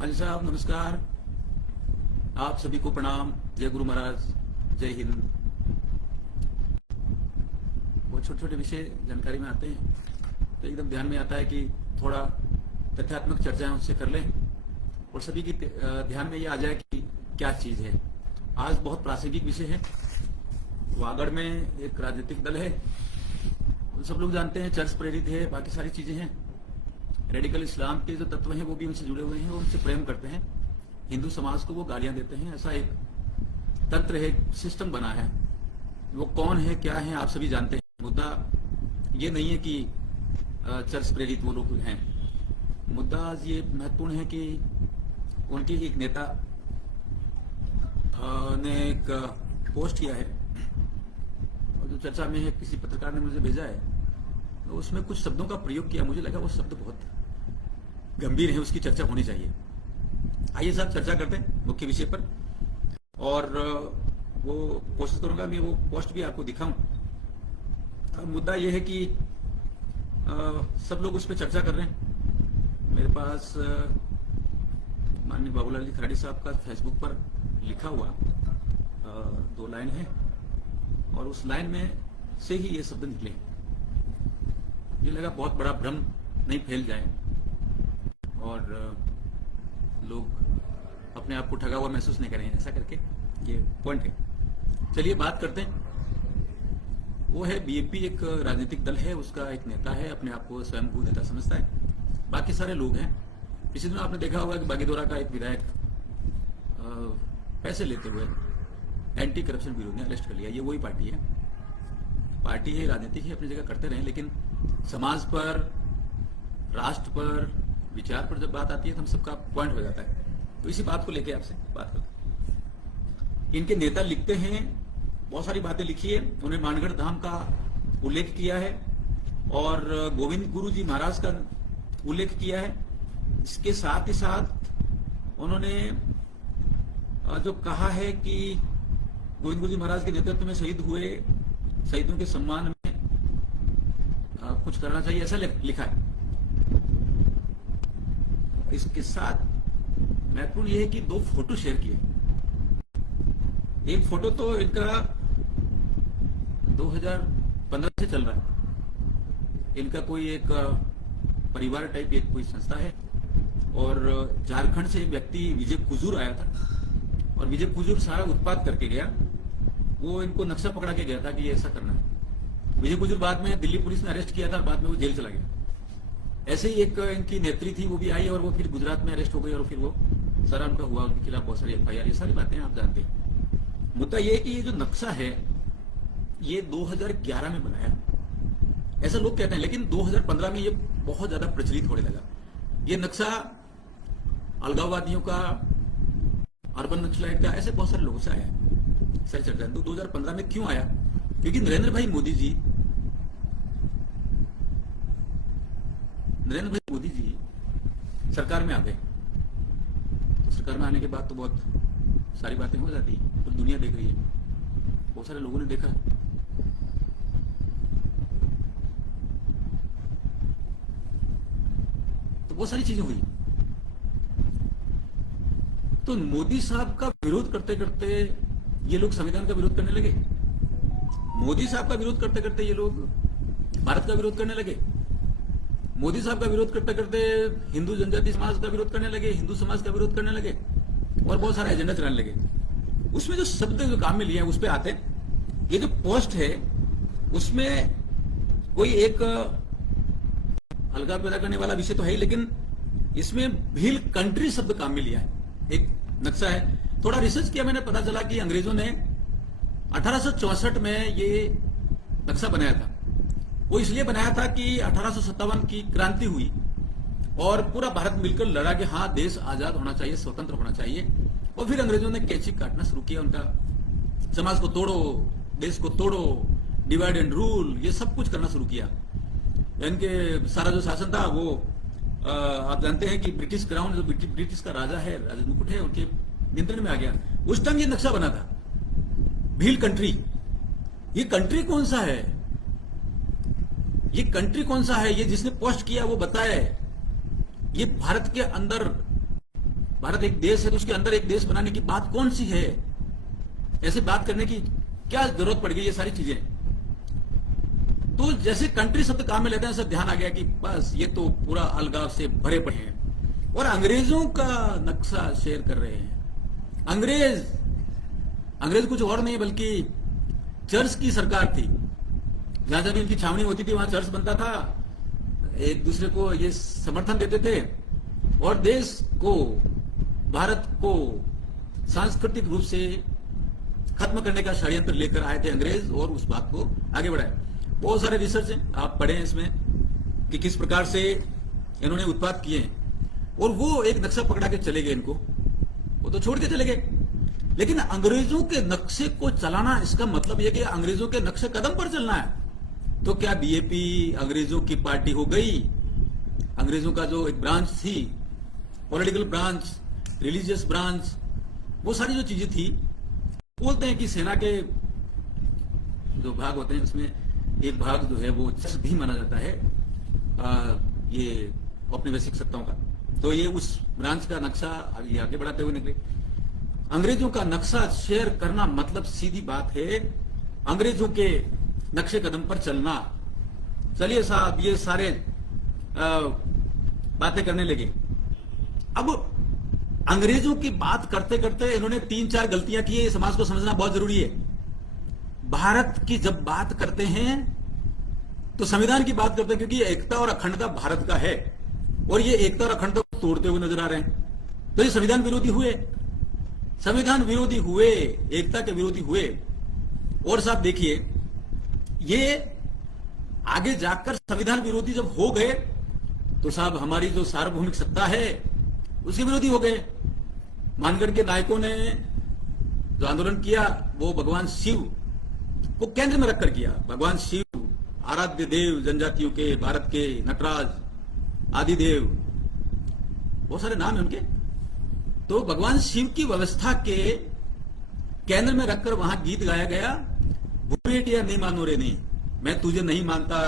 हाजी साहब नमस्कार। आप सभी को प्रणाम। जय गुरु महाराज, जय हिंद। वो छोटे छोटे विषय जानकारी में आते हैं तो एकदम ध्यान में आता है कि थोड़ा तथ्यात्मक चर्चाएं उससे कर लें और सभी की ध्यान में ये आ जाए कि क्या चीज है। आज बहुत प्रासंगिक विषय है। वागड़ में एक राजनीतिक दल है, सब लोग जानते हैं, चर्च प्रेरित है, बाकी सारी चीजें हैं। रेडिकल इस्लाम के जो तत्व हैं वो भी उनसे जुड़े हुए हैं, उनसे प्रेम करते हैं। हिंदू समाज को वो गालियां देते हैं। ऐसा एक तंत्र है, सिस्टम बना है। वो कौन है, क्या है, आप सभी जानते हैं। मुद्दा ये नहीं है कि चर्च प्रेरित वो लोग हैं। मुद्दा आज ये महत्वपूर्ण है कि उनके एक नेता ने एक पोस्ट किया है और जो चर्चा में है, किसी पत्रकार ने मुझे भेजा है, तो उसमें कुछ शब्दों का प्रयोग किया। मुझे लगा वो शब्द बहुत गंभीर है, उसकी चर्चा होनी चाहिए। आइए साहब चर्चा करते हैं मुख्य विषय पर, और वो कोशिश करूंगा मैं वो पोस्ट भी आपको दिखाऊं। मुद्दा यह है कि सब लोग उस पर चर्चा कर रहे हैं। मेरे पास माननीय बाबूलाल जी खराड़ी साहब का फेसबुक पर लिखा हुआ 2 लाइन है और उस लाइन में से ही ये शब्द निकले। ये लगा बहुत बड़ा भ्रम नहीं फैल जाए और लोग अपने आप को ठगा हुआ महसूस नहीं करें, ऐसा करके ये पॉइंट है। चलिए बात करते हैं। वो है बीएपी, एक राजनीतिक दल है, उसका एक नेता है, अपने आप को स्वयं को नेता समझता है। बाकी सारे लोग हैं। इसी दिनों आपने देखा होगा कि बागीदोरा का एक विधायक पैसे लेते हुए एंटी करप्शन ब्यूरो ने अरेस्ट कर लिया। ये वही पार्टी है, राजनीतिक है, अपनी जगह करते रहे, लेकिन समाज पर, राष्ट्र पर, विचार पर जब बात आती है तो हम सबका पॉइंट हो जाता है। तो इसी बात को लेकर आपसे बात करते हैं। इनके नेता लिखते हैं, बहुत सारी बातें लिखी है। उन्होंने मानगढ़ धाम का उल्लेख किया है और गोविंद गुरु जी महाराज का उल्लेख किया है। इसके साथ ही साथ उन्होंने जो कहा है कि गोविंद गुरु जी महाराज के नेतृत्व में शहीद हुए शहीदों के सम्मान में कुछ करना चाहिए, ऐसा लिखा है। इसके साथ महत्वपूर्ण यह है कि 2 फोटो शेयर किए। एक फोटो तो इनका 2015 से चल रहा है। इनका कोई एक परिवार टाइप एक कोई संस्था है और झारखंड से एक व्यक्ति विजय कुजूर आया था और विजय कुजूर सारा उत्पाद करके गया। वो इनको नक्शा पकड़ा के गया था कि ये ऐसा करना है। विजय कुजूर बाद में दिल्ली पुलिस ने अरेस्ट किया था और बाद में वो जेल चला गया। ऐसे ही एक इनकी नेत्री थी, वो भी आई और वो फिर गुजरात में अरेस्ट हो गई और फिर वो सारा उनका हुआ, उनके खिलाफ बहुत सारी एफआईआर, ये सारी बातें आप जानते हैं। मुद्दा ये है कि ये जो नक्शा है ये 2011 में बनाया, ऐसा लोग कहते हैं, लेकिन 2015 में ये बहुत ज्यादा प्रचलित होने लगा। ये नक्शा अलगाववादियों का, अर्बन नक्सलाइट का, ऐसे बहुत सारे लोगों से आया है। सही चर्चा है। तो 2015 में क्यों आया? क्योंकि नरेंद्र भाई मोदी जी सरकार में आ गए। तो सरकार में आने के बाद तो बहुत सारी बातें हो जाती है, तो दुनिया देख रही है, बहुत सारे लोगों ने देखा। तो बहुत सारी चीजें हुई। तो मोदी साहब का विरोध करते करते ये लोग संविधान का विरोध करने लगे। मोदी साहब का विरोध करते करते ये लोग भारत का विरोध करने लगे। मोदी साहब का विरोध करते करते हिंदू जनजाति समाज का विरोध करने लगे, हिंदू समाज का विरोध करने लगे और बहुत सारा एजेंडा चलाने लगे। उसमें जो शब्द जो काम में लिए उस पर आते हैं। ये जो पोस्ट है उसमें कोई एक अलगाव पैदा करने वाला विषय तो है ही, लेकिन इसमें भील कंट्री शब्द काम में लिया है। एक नक्शा है, थोड़ा रिसर्च किया मैंने, पता चला कि अंग्रेजों ने 1864 में ये नक्शा बनाया था। वो इसलिए बनाया था कि 1857 की क्रांति हुई और पूरा भारत मिलकर लड़ा कि हाँ देश आजाद होना चाहिए, स्वतंत्र होना चाहिए। और फिर अंग्रेजों ने कैची काटना शुरू किया, उनका समाज को तोड़ो, देश को तोड़ो, डिवाइड एंड रूल, ये सब कुछ करना शुरू किया। इनके सारा जो शासन था वो आप जानते हैं कि ब्रिटिश क्राउन, जो ब्रिटिश का राजा है, राजा मुकुट है, उनके नियंत्रण में आ गया। उस टाइम ये नक्शा बना था, भील कंट्री। ये कंट्री कौन सा है? ये कंट्री कौन सा है? ये जिसने पोस्ट किया वो बताए। ये भारत के अंदर भारत एक देश है तो उसके अंदर एक देश बनाने की बात कौन सी है? ऐसे बात करने की क्या जरूरत पड़ गई? ये सारी चीजें तो जैसे कंट्री शब्द काम में लेते हैं, सब ध्यान आ गया कि बस ये तो पूरा अलगाव से भरे पड़े हैं और अंग्रेजों का नक्शा शेयर कर रहे हैं। अंग्रेज कुछ और नहीं बल्कि चर्च की सरकार थी। जहां जब इनकी छावनी होती थी वहां चर्च बनता था, एक दूसरे को ये समर्थन देते थे और देश को, भारत को सांस्कृतिक रूप से खत्म करने का षड्यंत्र लेकर आए थे अंग्रेज और उस बात को आगे बढ़ाए। बहुत सारे रिसर्च हैं, आप पढ़े हैं इसमें कि किस प्रकार से इन्होंने उत्पाद किए हैं और वो एक नक्शा पकड़ा के चले गए, इनको वो तो छोड़ के चले गए। लेकिन अंग्रेजों के नक्शे को चलाना, इसका मतलब यह कि अंग्रेजों के नक्शे कदम पर चलना है। तो क्या बीएपी अंग्रेजों की पार्टी हो गई? अंग्रेजों का जो एक ब्रांच थी, पॉलिटिकल ब्रांच, रिलीजियस ब्रांच, वो सारी जो चीजें थी, बोलते हैं कि सेना के जो भाग होते हैं उसमें एक भाग जो है वो चर्च भी माना जाता है, ये औपनिवेशिक सत्ताओं का। तो ये उस ब्रांच का नक्शा आगे बढ़ाते हुए निकले। अंग्रेजों का नक्शा शेयर करना मतलब सीधी बात है अंग्रेजों के नक्शे कदम पर चलना। चलिए साहब, ये सारे बातें करने लगे। अब अंग्रेजों की बात करते करते इन्होंने 3-4 गलतियां की है, ये समाज को समझना बहुत जरूरी है। भारत की जब बात करते हैं तो संविधान की बात करते हैं, क्योंकि एकता और अखंडता भारत का है और ये एकता और अखंडता को तोड़ते हुए नजर आ रहे हैं। तो ये संविधान विरोधी हुए, संविधान विरोधी हुए, एकता के विरोधी हुए। और साहब देखिए, ये आगे जाकर संविधान विरोधी जब हो गए तो साहब हमारी जो सार्वभौमिक सत्ता है उसके विरोधी हो गए। मानगढ़ के नायकों ने जो आंदोलन किया वो भगवान शिव को केंद्र में रखकर किया। भगवान शिव, आराध्य देव जनजातियों के, भारत के नटराज, आदिदेव, बहुत सारे नाम है उनके। तो भगवान शिव की व्यवस्था के केंद्र में रखकर वहां गीत गाया गया, भूपेटिया नहीं मानो रे नहीं, मैं तुझे नहीं मानता,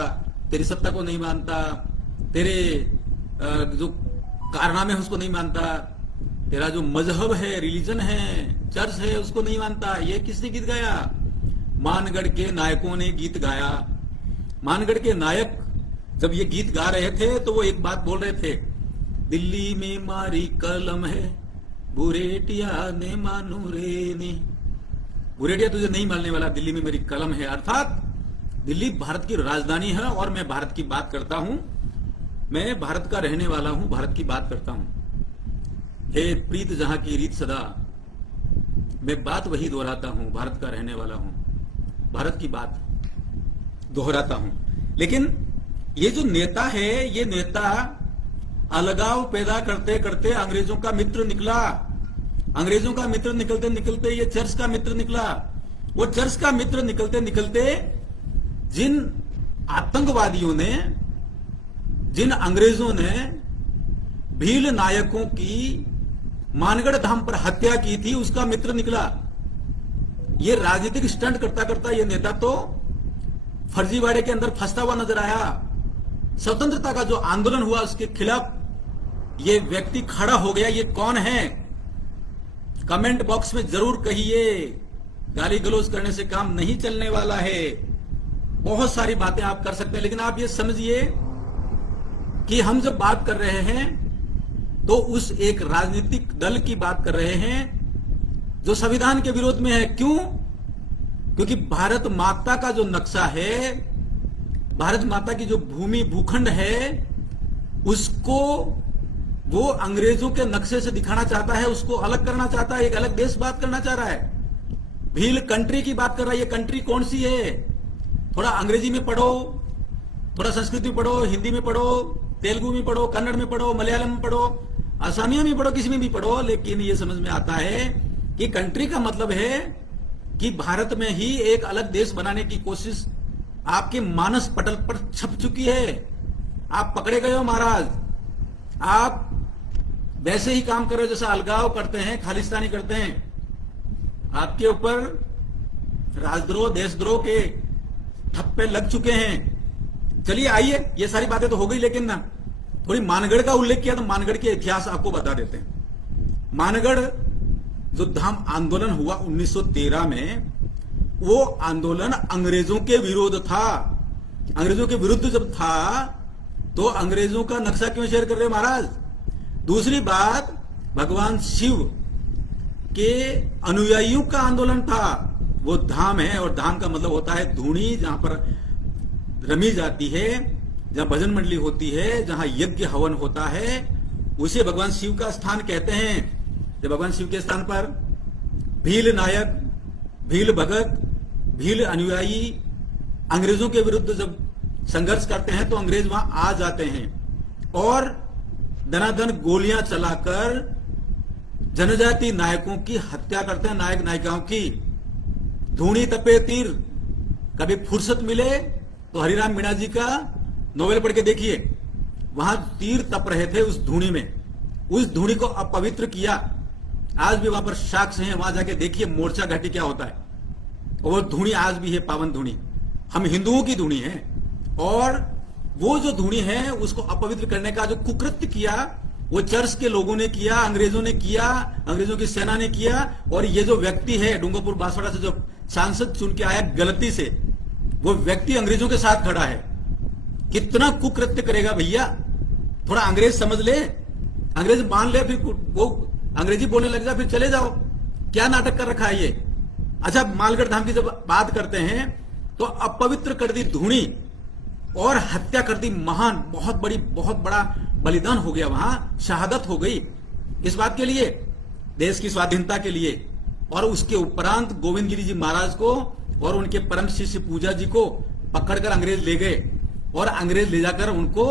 तेरी सत्ता को नहीं मानता, तेरे जो कारनामे उसको नहीं मानता, तेरा जो मजहब है, रिलीजन है, चर्च है, उसको नहीं मानता। ये किसने गीत गाया? मानगढ़ के नायकों ने गीत गाया। मानगढ़ के नायक जब ये गीत गा रहे थे तो वो एक बात बोल रहे थे, दिल्ली में मारी कलम है, बुरेटिया ने मानू रे ने। बुरेटिया तुझे नहीं मानने वाला, दिल्ली में मेरी कलम है। अर्थात दिल्ली भारत की राजधानी है और मैं भारत की बात करता हूं, मैं भारत का रहने वाला हूं, भारत की बात करता हूं। हे प्रीत जहां की रीत सदा, मैं बात वही दोहराता हूं, भारत का रहने वाला हूं, भारत की बात दोहराता हूं। लेकिन ये जो नेता है, ये नेता अलगाव पैदा करते करते अंग्रेजों का मित्र निकला। अंग्रेजों का मित्र निकलते निकलते ये चर्च का मित्र निकला। वो चर्च का मित्र निकलते निकलते जिन आतंकवादियों ने, जिन अंग्रेजों ने भील नायकों की मानगढ़ धाम पर हत्या की थी, उसका मित्र निकला। ये राजनीतिक स्टंट करता करता ये नेता तो फर्जीवाड़े के अंदर फंसता हुआ नजर आया। स्वतंत्रता का जो आंदोलन हुआ उसके खिलाफ ये व्यक्ति खड़ा हो गया। ये कौन है? कमेंट बॉक्स में जरूर कहिए। गाली गलौज करने से काम नहीं चलने वाला है। बहुत सारी बातें आप कर सकते हैं, लेकिन आप ये समझिए कि हम जब बात कर रहे हैं तो उस एक राजनीतिक दल की बात कर रहे हैं जो संविधान के विरोध में है। क्यों? क्योंकि भारत माता का जो नक्शा है, भारत माता की जो भूमि भूखंड है, उसको वो अंग्रेजों के नक्शे से दिखाना चाहता है, उसको अलग करना चाहता है, एक अलग देश बात करना चाह रहा है। भील कंट्री की बात कर रहा है। ये कंट्री कौन सी है? थोड़ा अंग्रेजी में पढ़ो, थोड़ा संस्कृत में पढ़ो, हिंदी में पढ़ो, तेलुगु में पढ़ो, कन्नड़ में पढ़ो, मलयालम में पढ़ो, असमिया में पढ़ो, किसी में भी पढ़ो, लेकिन ये समझ में आता है कि कंट्री का मतलब है कि भारत में ही एक अलग देश बनाने की कोशिश आपके मानस पटल पर छप चुकी है। आप पकड़े गए हो महाराज। आप वैसे ही काम कर रहे हो जैसा अलगाव करते हैं, खालिस्तानी करते हैं। आपके ऊपर राजद्रोह, देशद्रोह के ठप्पे लग चुके हैं। चलिए आइए, ये सारी बातें तो हो गई, लेकिन ना थोड़ी मानगढ़ का उल्लेख किया तो मानगढ़ के इतिहास आपको बता देते हैं। मानगढ़ जो धाम आंदोलन हुआ 1913 में, वो आंदोलन अंग्रेजों के विरोध था। अंग्रेजों के विरुद्ध जब था तो अंग्रेजों का नक्शा क्यों शेयर कर रहे हो महाराज? दूसरी बात, भगवान शिव के अनुयायियों का आंदोलन था। वो धाम है, और धाम का मतलब होता है धूणी, जहां पर रमी जाती है, जहां भजन मंडली होती है, जहां यज्ञ हवन होता है, उसे भगवान शिव का स्थान कहते हैं। जब भगवान शिव के स्थान पर भील नायक, भील भगत, भील अनुयायी अंग्रेजों के विरुद्ध जब संघर्ष करते हैं तो अंग्रेज वहां आ जाते हैं और दनादन गोलियां चलाकर जनजाति नायकों की हत्या करते हैं, नायक नायिकाओं की। धूणी तपे तीर, कभी फुर्सत मिले तो हरिराम मीणा जी का नोवेल पढ़ के देखिए, वहां तीर तप रहे थे उस धूणी में। उस धूणी को अपवित्र किया। आज भी वहां पर साक्ष्य हैं, वहां जाके देखिए मोर्चा घाटी क्या होता है। और वो धूणी आज भी है, पावन धूणी। हम हिंदुओं की धूणी है, और वो जो धूणी है उसको अपवित्र करने का जो कुकृत्य किया वो चर्च के लोगों ने किया, अंग्रेजों ने किया, अंग्रेजों की सेना ने किया। और ये जो व्यक्ति है डूंगरपुर बांसवाड़ा से जो सांसद चुन के आया गलती से, वो व्यक्ति अंग्रेजों के साथ खड़ा है। कितना कुकृत्य करेगा भैया? थोड़ा अंग्रेज समझ ले, अंग्रेज मान ले, फिर वो अंग्रेजी बोलने लग जा, फिर चले जाओ। क्या नाटक कर रखा है ये? अच्छा, मालगढ़ धाम की जब बात करते हैं तो अपवित्र कर दी धूणी और हत्या कर दी महान, बहुत बड़ा बलिदान हो गया वहां, शहादत हो गई इस बात के लिए, देश की स्वाधीनता के लिए। और उसके उपरांत गोविंद गिरी जी महाराज को और उनके परम शिष्य पूजा जी को पकड़कर अंग्रेज ले गए, और अंग्रेज ले जाकर उनको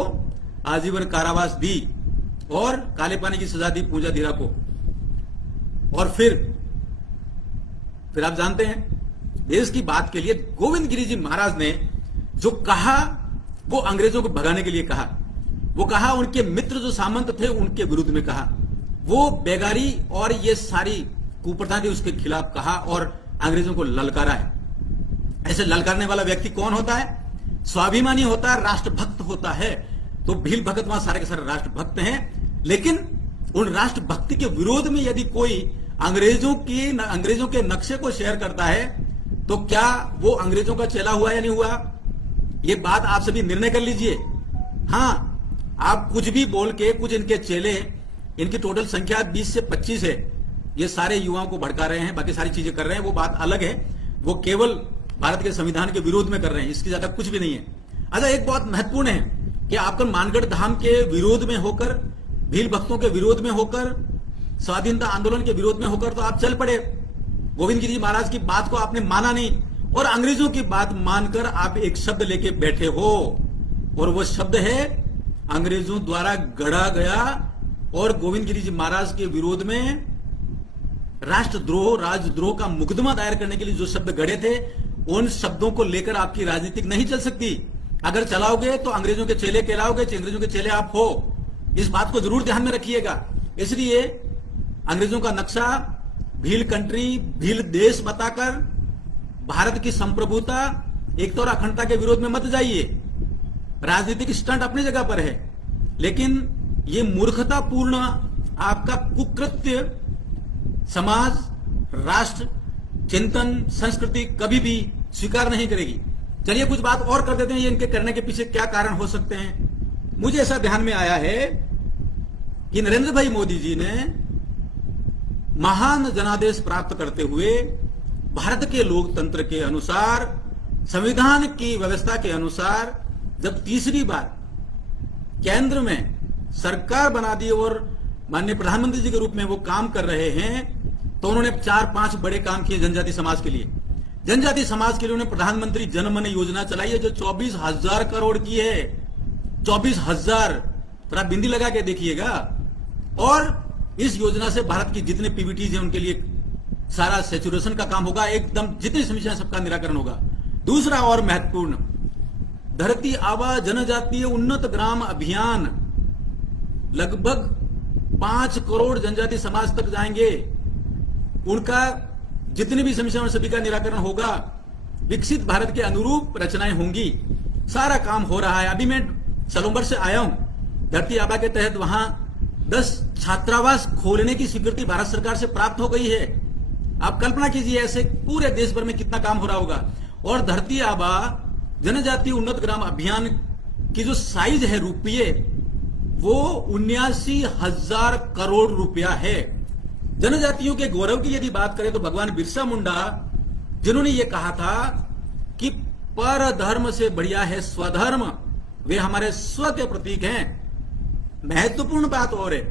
आजीवन कारावास दी और काले पानी की सजा दी पूजा धीरा को। और फिर आप जानते हैं, देश की बात के लिए गोविंद गिरी जी महाराज ने जो कहा वो अंग्रेजों को भगाने के लिए कहा। वो कहा उनके मित्र जो सामंत थे उनके विरुद्ध में कहा, वो बेगारी और ये सारी कुप्रथा थी उसके खिलाफ कहा और अंग्रेजों को ललकारा है। ऐसे ललकारने वाला व्यक्ति कौन होता है? स्वाभिमानी होता है, राष्ट्रभक्त होता है। तो भील भगत वहां सारे के सारे राष्ट्रभक्त हैं, लेकिन उन राष्ट्रभक्ति के विरोध में यदि कोई अंग्रेजों के नक्शे को शेयर करता है तो क्या वो अंग्रेजों का चेला हुआ या नहीं हुआ? ये बात आप सभी निर्णय कर लीजिए। हाँ, आप कुछ भी बोल के, कुछ इनके चेले, इनकी टोटल संख्या 20 से 25 है, ये सारे युवाओं को भड़का रहे हैं, बाकी सारी चीजें कर रहे हैं, वो बात अलग है। वो केवल भारत के संविधान के विरोध में कर रहे हैं, इसकी ज्यादा कुछ भी नहीं है। अच्छा, एक बहुत महत्वपूर्ण है कि आपका मानगढ़ धाम के विरोध में होकर, भील भक्तों के विरोध में होकर, स्वाधीनता आंदोलन के विरोध में होकर तो आप चल पड़े। गोविंद गिरी महाराज की बात को आपने माना नहीं, और अंग्रेजों की बात मानकर आप एक शब्द लेके बैठे हो, और वो शब्द है अंग्रेजों द्वारा गढ़ा गया। और गोविंद गिरी जी महाराज के विरोध में राष्ट्रद्रोह, राजद्रोह का मुकदमा दायर करने के लिए जो शब्द गढ़े थे, उन शब्दों को लेकर आपकी राजनीति नहीं चल सकती। अगर चलाओगे तो अंग्रेजों के चेले कहलाओगे, अंग्रेजों के चेले आप हो। इस बात को जरूर ध्यान में रखिएगा। इसलिए अंग्रेजों का नक्शा, भील कंट्री, भील देश बताकर भारत की संप्रभुता, एकता और अखंडता के विरोध में मत जाइए। राजनीतिक स्टंट अपनी जगह पर है, लेकिन ये मूर्खतापूर्ण आपका कुकृत्य समाज, राष्ट्र, चिंतन, संस्कृति कभी भी स्वीकार नहीं करेगी। चलिए कुछ बात और कर देते हैं, ये इनके करने के पीछे क्या कारण हो सकते हैं। मुझे ऐसा ध्यान में आया है कि नरेंद्र भाई मोदी जी ने महान जनादेश प्राप्त करते हुए भारत के लोकतंत्र के अनुसार, संविधान की व्यवस्था के अनुसार जब तीसरी बार केंद्र में सरकार बना दी और माननीय प्रधानमंत्री जी के रूप में वो काम कर रहे हैं, तो उन्होंने 4-5 बड़े काम किए जनजाति समाज के लिए। जनजाति समाज के लिए उन्होंने प्रधानमंत्री जनमन योजना चलाई है, जो 24,000 करोड़ की है। 24,000, थोड़ा बिंदी लगा के देखिएगा। और इस योजना से भारत की जितने पीवीटीज हैं उनके लिए सारा सैचुरेशन का काम होगा, एकदम जितनी समस्याएं सबका निराकरण होगा। दूसरा और महत्वपूर्ण, धरती आबा जनजातीय उन्नत ग्राम अभियान, लगभग 5 करोड़ जनजाति समाज तक जाएंगे। उनका जितनी भी समस्या सभी का निराकरण होगा, विकसित भारत के अनुरूप रचनाएं होंगी। सारा काम हो रहा है। अभी मैं सलोंबर से आया हूं, धरती आबा के तहत वहां 10 छात्रावास खोलने की स्वीकृति भारत सरकार से प्राप्त हो गई है। आप कल्पना कीजिए ऐसे पूरे देश भर में कितना काम हो रहा होगा। और धरती आबा जनजातीय उन्नत ग्राम अभियान की जो साइज है रुपये, वो 79,000 करोड़ रुपया है। जनजातियों के गौरव की यदि बात करें तो भगवान बिरसा मुंडा, जिन्होंने ये कहा था कि पर धर्म से बढ़िया है स्वधर्म, वे हमारे स्व के प्रतीक हैं। महत्वपूर्ण बात और है,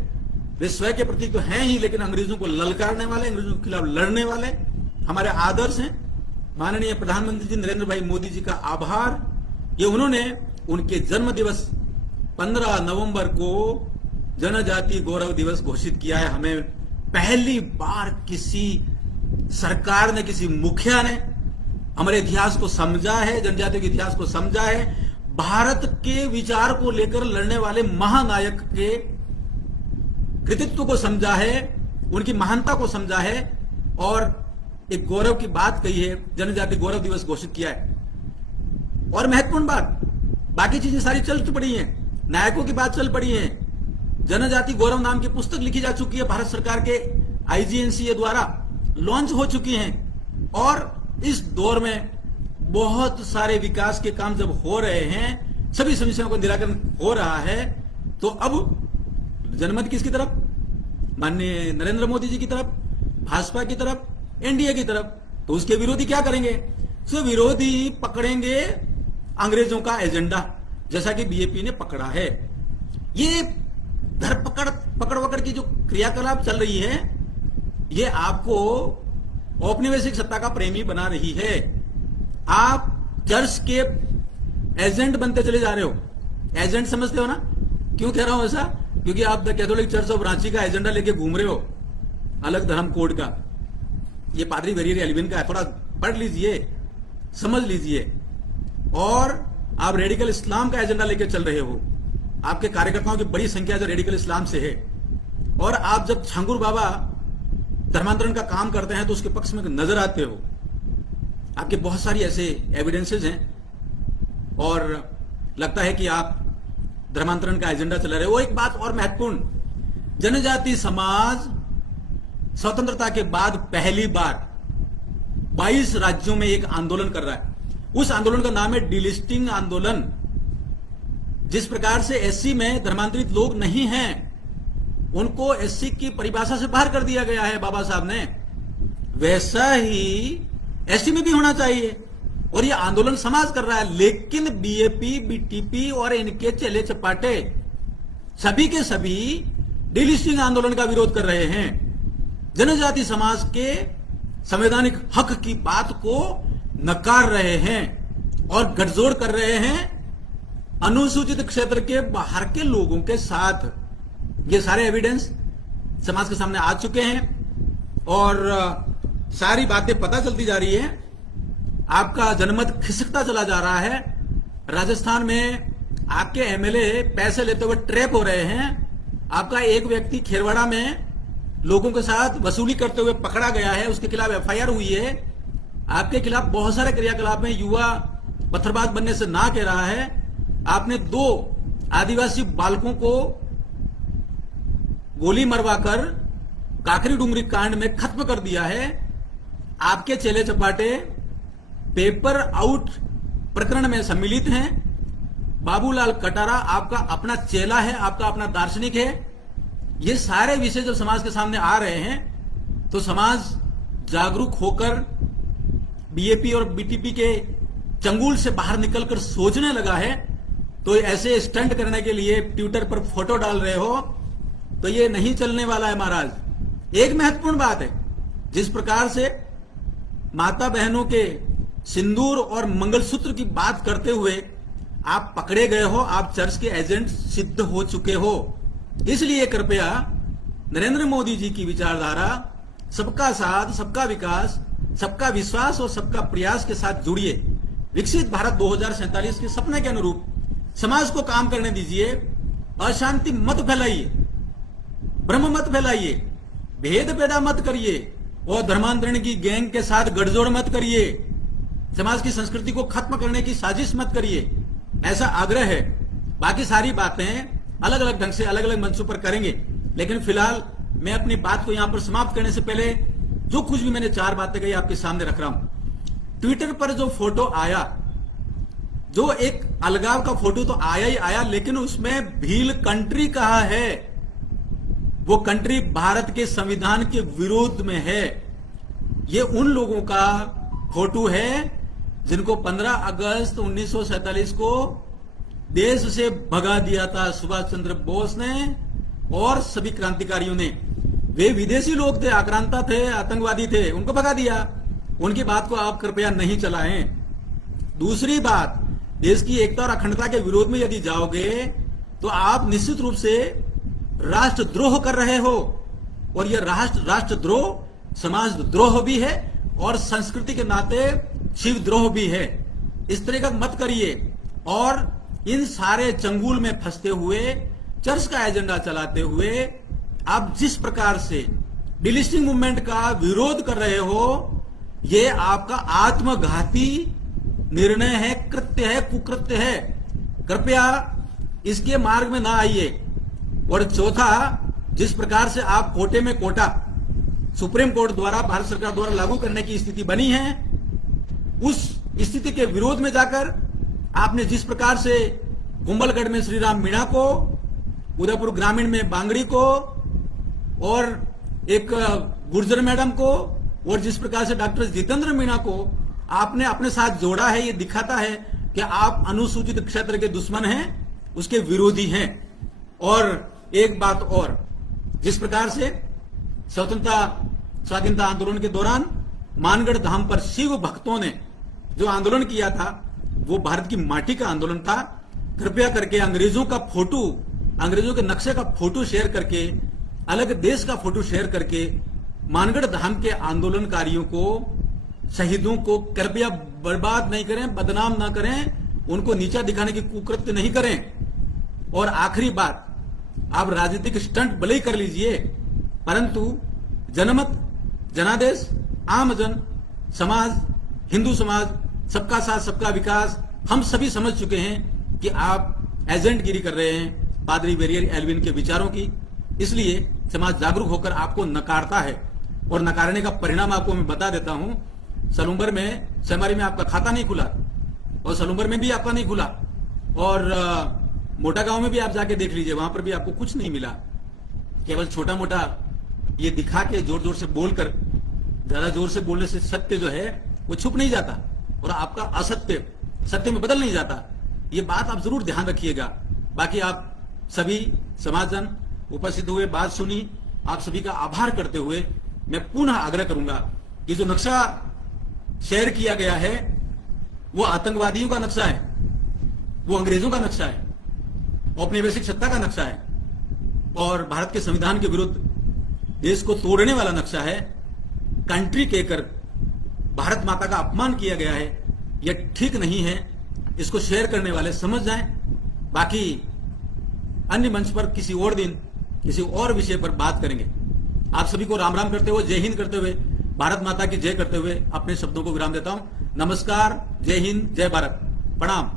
वे स्व के प्रतीक तो हैं ही, लेकिन अंग्रेजों को ललकारने वाले, अंग्रेजों के खिलाफ लड़ने वाले हमारे आदर्श हैं। माननीय प्रधानमंत्री जी नरेंद्र भाई मोदी जी का आभार, ये उन्होंने उनके जन्म दिवस 15 नवंबर को जनजातीय गौरव दिवस घोषित किया है। हमें पहली बार किसी सरकार ने, किसी मुखिया ने हमारे इतिहास को समझा है, जनजातियों के इतिहास को समझा है, भारत के विचार को लेकर लड़ने वाले महानायक के कृतित्व को समझा है, उनकी महानता को समझा है और एक गौरव की बात कही है, जनजातीय गौरव दिवस घोषित किया है। और महत्वपूर्ण बात, बाकी चीजें सारी चल पड़ी हैं, नायकों की बात चल पड़ी है। जनजाति गौरव नाम की पुस्तक लिखी जा चुकी है, भारत सरकार के IGNCA द्वारा लॉन्च हो चुकी हैं। और इस दौर में बहुत सारे विकास के काम जब हो रहे हैं, सभी समस्याओं का निराकरण हो रहा है, तो अब जनमत किसकी तरफ? माननीय नरेंद्र मोदी जी की तरफ, भाजपा की तरफ, NDA की तरफ। तो उसके विरोधी क्या करेंगे? तो विरोधी पकड़ेंगे अंग्रेजों का एजेंडा, जैसा कि BJP ने पकड़ा है। ये पकड़ वकड़ की जो क्रियाकलाप चल रही है, ये आपको औपनिवेशिक सत्ता का प्रेमी बना रही है। आप चर्च के एजेंट बनते चले जा रहे हो। एजेंट समझते हो ना? क्यों कह रहा हूं ऐसा? क्योंकि आप the Catholic church of Ranchi का एजेंडा लेके घूम रहे हो, अलग धर्म कोड का। ये पादरी वेरियर एल्विन का है, थोड़ा पढ़ लीजिए, समझ लीजिए। और आप रेडिकल इस्लाम का एजेंडा लेके चल रहे हो। आपके कार्यकर्ताओं की बड़ी संख्या जो रेडिकल इस्लाम से है। और आप जब छांगुर बाबा धर्मांतरण का काम करते हैं तो उसके पक्ष में नजर आते हो। आपके बहुत सारी ऐसे एविडेंसेस हैं और लगता है कि आप धर्मांतरण का एजेंडा चला रहे हो। एक बात और महत्वपूर्ण, जनजाति समाज स्वतंत्रता के बाद पहली बार 22 राज्यों में एक आंदोलन कर रहा है। उस आंदोलन का नाम है डिलिस्टिंग आंदोलन। जिस प्रकार से SC में धर्मांतरित लोग नहीं हैं, उनको SC की परिभाषा से बाहर कर दिया गया है बाबा साहब ने, वैसा ही SC में भी होना चाहिए। और ये आंदोलन समाज कर रहा है, लेकिन BJP, BTP और इनके चेले चपाटे सभी के सभी डिलिस्टिंग आंदोलन का विरोध कर रहे हैं। जनजाति समाज के संवैधानिक हक की बात को नकार रहे हैं और गठजोड़ कर रहे हैं अनुसूचित क्षेत्र के बाहर के लोगों के साथ। ये सारे एविडेंस समाज के सामने आ चुके हैं और सारी बातें पता चलती जा रही है। आपका जनमत खिसकता चला जा रहा है। राजस्थान में आपके MLA पैसे लेते हुए ट्रैप हो रहे हैं। आपका एक व्यक्ति खेरवाड़ा में लोगों के साथ वसूली करते हुए पकड़ा गया है, उसके खिलाफ FIR हुई है। आपके खिलाफ बहुत सारे क्रियाकलाप में युवा पत्थरबाज बनने से ना कह रहा है। आपने 2 आदिवासी बालकों को गोली मरवाकर काकरी डुंगरी कांड में खत्म कर दिया है। आपके चेले चपाटे पेपर आउट प्रकरण में सम्मिलित हैं। बाबूलाल कटारा आपका अपना चेला है, आपका अपना दार्शनिक है। ये सारे विषय जब समाज के सामने आ रहे हैं तो समाज जागरूक होकर BJP और BTP के चंगुल से बाहर निकलकर सोचने लगा है। तो ऐसे स्टंट करने के लिए ट्विटर पर फोटो डाल रहे हो तो ये नहीं चलने वाला है महाराज। एक महत्वपूर्ण बात है, जिस प्रकार से माता बहनों के सिंदूर और मंगलसूत्र की बात करते हुए आप पकड़े गए हो, आप चर्च के एजेंट सिद्ध हो चुके हो। इसलिए कृपया नरेंद्र मोदी जी की विचारधारा सबका साथ, सबका विकास, सबका विश्वास और सबका प्रयास के साथ जुड़िए। विकसित भारत 2047 के सपने के अनुरूप समाज को काम करने दीजिए। अशांति मत फैलाइए, भ्रम मत फैलाइए, भेद पैदा मत करिए और धर्मांतरण की गैंग के साथ गठजोड़ मत करिए। समाज की संस्कृति को खत्म करने की साजिश मत करिए, ऐसा आग्रह है। बाकी सारी बातें अलग अलग ढंग से अलग अलग मंचों पर करेंगे। लेकिन फिलहाल मैं अपनी बात को यहां पर समाप्त करने से पहले जो कुछ भी मैंने 4 बातें कही आपके सामने रख रहा हूं। ट्विटर पर जो फोटो आया, जो एक अलगाव का फोटो तो आया ही आया, लेकिन उसमें भील कंट्री कहा है। वो कंट्री भारत के संविधान के विरोध में है। ये उन लोगों का फोटो है जिनको 15 अगस्त 1947 को देश से भगा दिया था सुभाष चंद्र बोस ने और सभी क्रांतिकारियों ने। वे विदेशी लोग थे, आक्रांता थे, आतंकवादी थे, उनको भगा दिया। उनकी बात को आप कृपया नहीं चलाएं। दूसरी बात, देश की एकता और अखंडता के विरोध में यदि जाओगे तो आप निश्चित रूप से राष्ट्रद्रोह कर रहे हो, और यह राष्ट्रद्रोह समाजद्रोह भी है और संस्कृति के नाते शिवद्रोह भी है। इस तरह का मत करिए। और इन सारे चंगुल में फंसते हुए, चर्च का एजेंडा चलाते हुए आप जिस प्रकार से डिलिस्टिंग मूवमेंट का विरोध कर रहे हो, यह आपका आत्मघाती निर्णय है, कृत्य है, कुकृत्य है। कृपया इसके मार्ग में ना आइए। और चौथा, जिस प्रकार से आप कोटे में कोटा सुप्रीम कोर्ट द्वारा, भारत सरकार द्वारा लागू करने की स्थिति बनी है, उस स्थिति के विरोध में जाकर आपने जिस प्रकार से कुंभलगढ़ में श्री राम मीणा को, उदयपुर ग्रामीण में बांगड़ी को और एक गुर्जर मैडम को, और जिस प्रकार से डॉक्टर जितेंद्र मीणा को आपने अपने साथ जोड़ा है, ये दिखाता है कि आप अनुसूचित क्षेत्र के दुश्मन हैं, उसके विरोधी हैं। और एक बात और, जिस प्रकार से स्वतंत्रता स्वाधीनता आंदोलन के दौरान मानगढ़ धाम पर शिव भक्तों ने जो आंदोलन किया था, वो भारत की माटी का आंदोलन था। कृपया करके अंग्रेजों का फोटो, अंग्रेजों के नक्शे का फोटो शेयर करके, अलग देश का फोटो शेयर करके मानगढ़ धाम के आंदोलनकारियों को, शहीदों को कृपया बर्बाद नहीं करें, बदनाम ना करें, उनको नीचा दिखाने की कुकृत्य नहीं करें। और आखिरी बात, आप राजनीतिक स्टंट भले ही कर लीजिए, परंतु जनमत, जनादेश, आम जन समाज, हिंदू समाज, सबका साथ सबका विकास, हम सभी समझ चुके हैं कि आप एजेंटगिरी कर रहे हैं पादरी वेरियर एल्विन के विचारों की। इसलिए समाज जागरूक होकर आपको नकारता है, और नकारने का परिणाम आपको मैं बता देता हूं। सलूम्बर में, सेमारी में आपका खाता नहीं खुला, और सलूम्बर में भी आपका नहीं खुला, और मोटा गांव में भी आप जाके देख लीजिए, वहां पर भी आपको कुछ नहीं मिला। केवल छोटा मोटा ये दिखा के, जोर जोर से बोलकर, ज्यादा जोर से बोलने से सत्य जो है वो छुप नहीं जाता, और आपका असत्य सत्य में बदल नहीं जाता। ये बात आप जरूर ध्यान रखिएगा। बाकी आप सभी समाजजन उपस्थित हुए, बात सुनी, आप सभी का आभार करते हुए मैं पुनः आग्रह करूंगा कि जो नक्शा शेयर किया गया है वो आतंकवादियों का नक्शा है, वो अंग्रेजों का नक्शा है, औपनिवेशिक सत्ता का नक्शा है, और भारत के संविधान के विरुद्ध देश को तोड़ने वाला नक्शा है। कंट्री कहकर भारत माता का अपमान किया गया है, यह ठीक नहीं है। इसको शेयर करने वाले समझ जाएं। बाकी अन्य मंच पर किसी और दिन किसी और विषय पर बात करेंगे। आप सभी को राम राम करते हुए, जय हिंद करते हुए, भारत माता की जय करते हुए अपने शब्दों को विराम देता हूं। नमस्कार, जय हिंद, जय भारत, प्रणाम।